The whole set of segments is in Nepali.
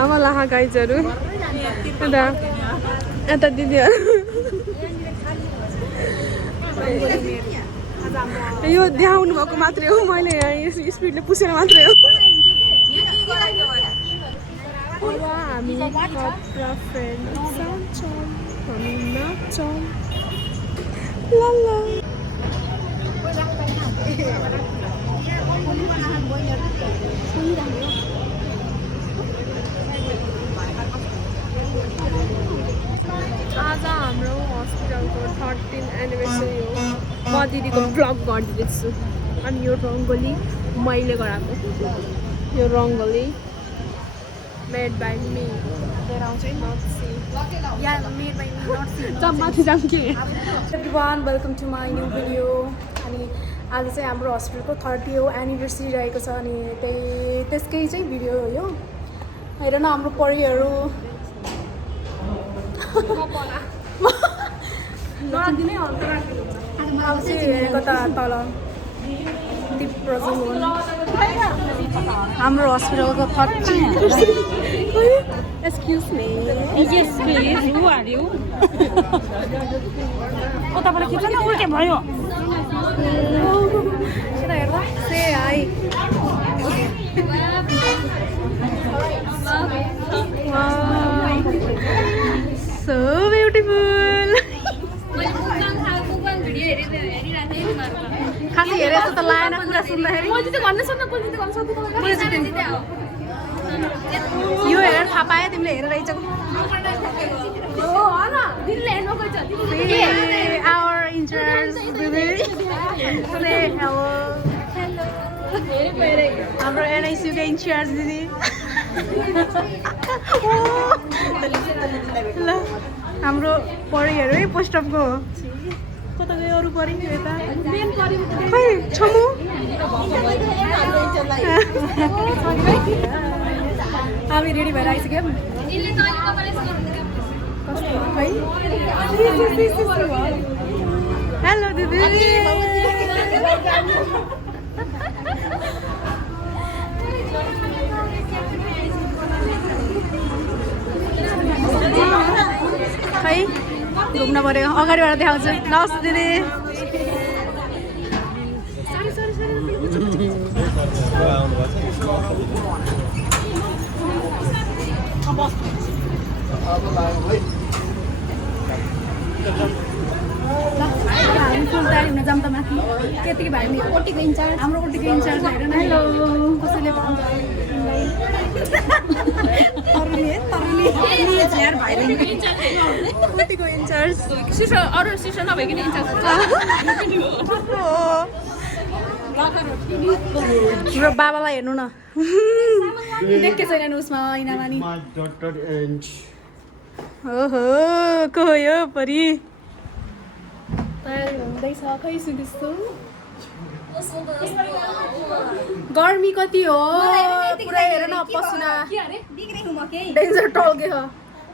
आमा लाहा गाइजहरू यता दिदीहरू यो देखाउनु भएको मात्रै हो मैले यहाँ स्पिडले पुसेर मात्रै हो हामी कपडा फ्रेन्ड जान्छौँ हामी नाच्छौँ आज हाम्रो हस्पिटलको 13th एनिभर्सरी हो म दिदीको ब्लग गरिदिँदैछु अनि यो रङ्गोली मैले गराएको यो rangoli made by me everyone welcome to my new video अनि आज चाहिँ हाम्रो हस्पिटलको 30th एनिभर्सरी रहेको छ अनि त्यसकै चाहिँ भिडियो हो यो हेर न हाम्रो परिहरू अब चाहिँ हेरेको त तल हाम्रो हस्पिटलको 30th excuse me Yes, please. Who are you? Oh, तपाईलाई खिच्छ न उल्टे भयो. यता हेर्दा से हाई सो ब्युटिफुल खासै हेरे जस्तो त लागेन कुरा सुन्दाखेरि यो हेरेर थाहा पायो तिमीले हेरेर रहेछ आवर इन्चार्ज हाम्रो एनआइसियुको इन्चार्ज दिदी ल हाम्रो पढीहरू है पोस्टअपको हो कता गयो अरू पढी यता खै छमु हामी रेडी भएर आइसक्यौँ हेलो दिदी खै घुम्न पऱ्यो अगाडिबाट देखाउँछु नमस्ते दिदी हामी फुल तयारी हुन जाऊँ त माथि त्यतिकै भाइ ओटीको इन्चार्ज हाम्रो ओटीको इन्चार्ज हेर न हेलो कसैले भन्छ ओटीको इन्चार्ज अरू शिष्य नभइकन इन्चार्ज हाम्रो बाबालाई हेर्नु न देखेको छैन उसमा ऐनामा नि ओहो को हो यो परी तयारी हुँदैछ खै सुनिस्तो गर्मी कति हो पुरै हेर न पसिना डेन्जर टल्के छ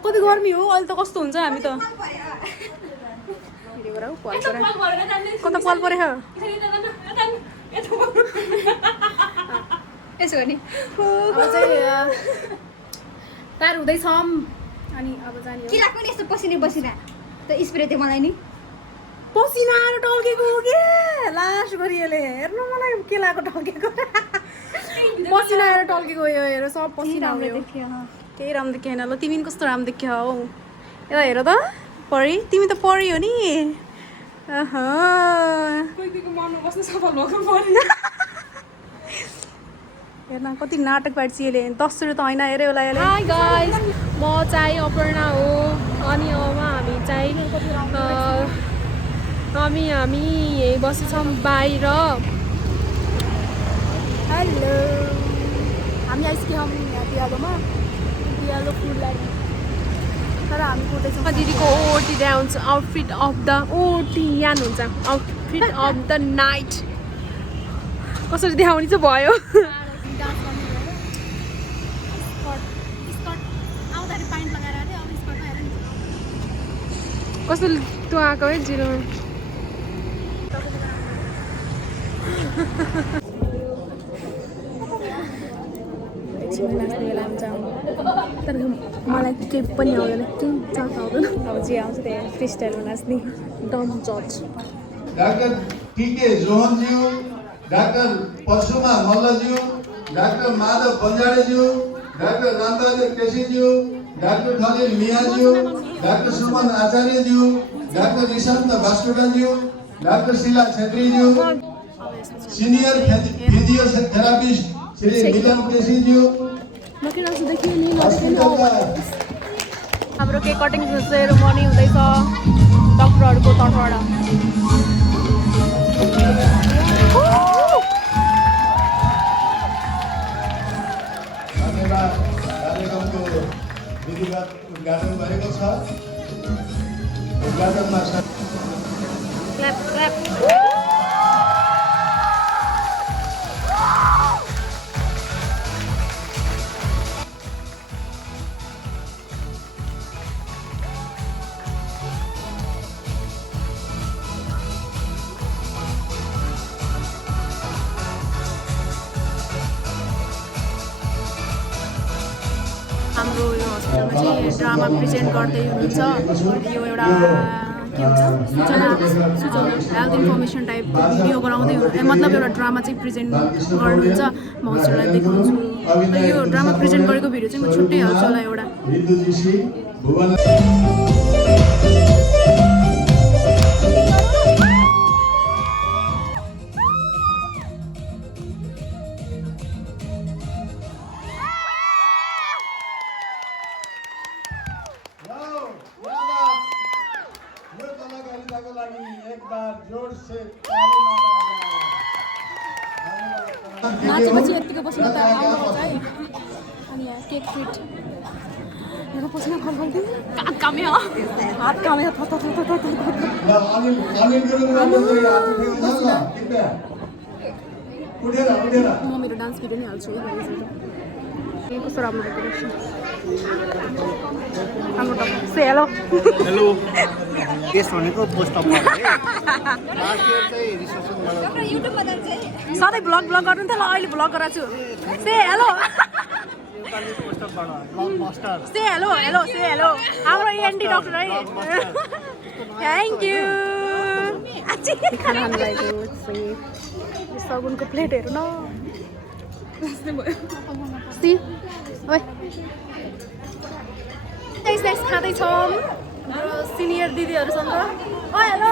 कति गर्मी हो अहिले त कस्तो हुन्छ हामी त कता पल परे यसो गर्ने अब चाहिँ तयार हुँदैछौँ अनि अब जाने के लाग्यो नि यस्तो पसिना बसिना त स्प्रे थियो मलाई नि पसिना आएर टल्केको हो के लास्ट गरी यसले हेर्नु मलाई के लाग्यो टल्केको पसिना आएर टल्केको यो हेर सब पसिना आयो केही राम्रो देखेन ल तिमी कस्तो राम्रो देखियो हौ यता हेर त पढी तिमी त पढी हो नि हेर्न कति नाटक पार्छ यसले 10 रुपियाँ त होइन हेऱ्यो होला यसले हाई गाइस म चाहिँ अपर्णा हो अनि अब हामी यही बसेछौँ बाहिर हेलो हामी आइसक्यौँ यहाँ दियालोमा दियालो फुड ल्यान्ड तर हामी कुर्दैछौँ दिदीको ओटी डान्स आउटफिट अफ द ओटियान हुन्छ आउटफिट अफ द नाइट कसरी देखाउने चाहिँ भयो कस्तो त्यो आएको है जिरो एकैछिन नाच्ने बेला हुन्छ तर मलाई केही पनि आउँदैन केही चाख आउँदैन अब जे आउँछ त्यही फ्री स्टाइलमा नाच्ने डम जज डाक्टर टीके जोहनज्यू, डाक्टर परशुमा मल्लज्यू, डाक्टर माधव बन्जाडेज्यू, डाक्टर रामबहादुर केसीज्यू, डाक्टर खलिल मियाज्यू, डाक्टर सुमन आचार्यज्यू, डाक्टर निशान्त बास्कोटाज्यू, डाक्टर शीला छेत्रीज्यू, सीनियर फिजियोथेरापिस्ट श्री मिलन केसीज्यू, हाम्रो केक कटिङ सेरेमनी हुँदैछ डक्टरहरूको तर्फबाट धन्यवाद कार्यक्रमको विधिवत उद्घाटन भएको छ उद्घाटनमा क्ल्याप क्ल्याप हाम्रो यो हस्पिटलमा चाहिँ ड्रामा प्रेजेन्ट गर्दै हुनुहुन्छ यो एउटा के हुन्छ सूचना हेल्थ इन्फर्मेसन टाइपको भिडियो गराउँदै मतलब एउटा ड्रामा चाहिँ प्रेजेन्ट गर्नुहुन्छ म हजुरलाई देखाउँछु र यो ड्रामा प्रेजेन्ट गरेको भिडियो चाहिँ म छुट्टै हाल्छु होला एउटा नाचेपछि यत्तिको पसिना त आउनुपर्छ है अनि यहाँ केक फिट मेरो पसिना खलखल्थ्यो काट काम्यो हात काम्यो म मेरो डान्स भिडियो नि हाल्छु है कस्तो राम्रो डेकोरेसन हाम्रो त से हेलो हेलो गेस्ट भनेको पोस्ट अप लास्ट इयर चाहिँ रिसेप्सन डक्टर युट्युबमा जान्छ है सधैँ भ्लग गर्नु थियो ल अहिले भ्लग गराएको छु say hello Nepali post up blockbuster say hello hello say hello हाम्रो एनडी डक्टर है थ्याङ्क यू खाना खानु लागेको सगुनको प्लेट हेर्नु न सी ओइ स्न्याक्स खाँदैछौँ हाम्रो सिनियर दिदीहरूसँग ओ हेलो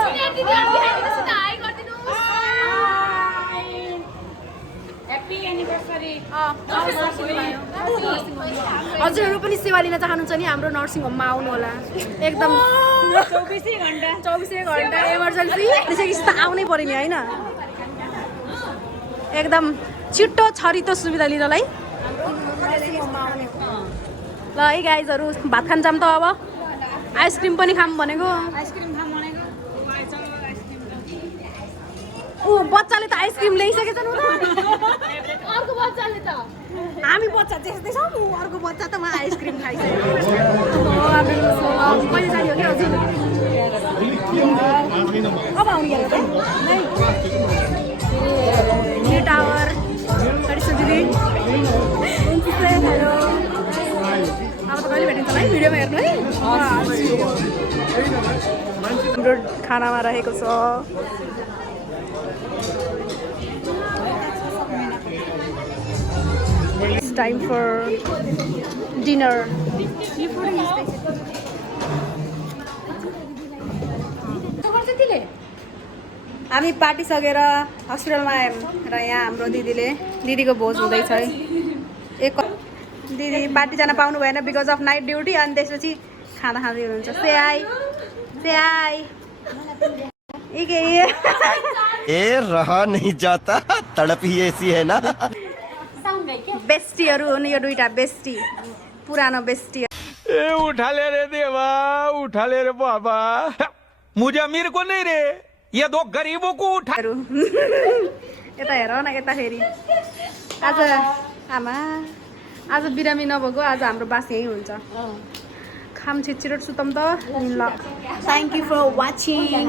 हजुरहरू पनि सेवा लिन चाहनुहुन्छ नि हाम्रो नर्सिङ होममा आउनु होला एकदम 24 घन्टा इमर्जेन्सी त्यसै आउनै पर्यो नि होइन एकदम छिट्टो छरितो सुविधा लिनलाई ल है गाइजहरू भात खान जाम त अब आइसक्रिम पनि खाम भनेको ऊ बच्चाले त आइसक्रिम ल्याइसकेछन् अर्को बच्चाले त हामी बच्चा त्यस्तै छौँ अर्को बच्चा त म आइसक्रिम खाइसकेको कहिले जाने हो कि हजुर अब आउने न्यू टावर दिदी हेलो अब त कहिले भेटिन्छ है भिडियोमा हेर्नु है हाम्रो खानामा रहेको छ It's time for dinner. हामी पार्टी सकेर हस्पिटलमा आयौँ र यहाँ हाम्रो दिदीको भोज हुँदैछ है एक दिदी पार्टी जान पाउनु भएन बिकज अफ नाइट ड्युटी अनि त्यसपछि खाना खाँदै हुनुहुन्छ से आई ए रहा नहीं जाता तड़प ही ऐसी है ना बेस्टीहरू हुन् यो दुईटा बेस्टी पुरानो बेस्टी ए उठा ले रे देवा उठा ले रे बाबा मुझे अमीर को नहीं रे ये दो गरीबों को उठा यता हेर न यता फेरि आज आमा आज बिरामी नभएको आज हाम्रो बास यही हुन्छ खाम छिटछिटो सुतम त ल थ्याङ्क यू फर वाचिङ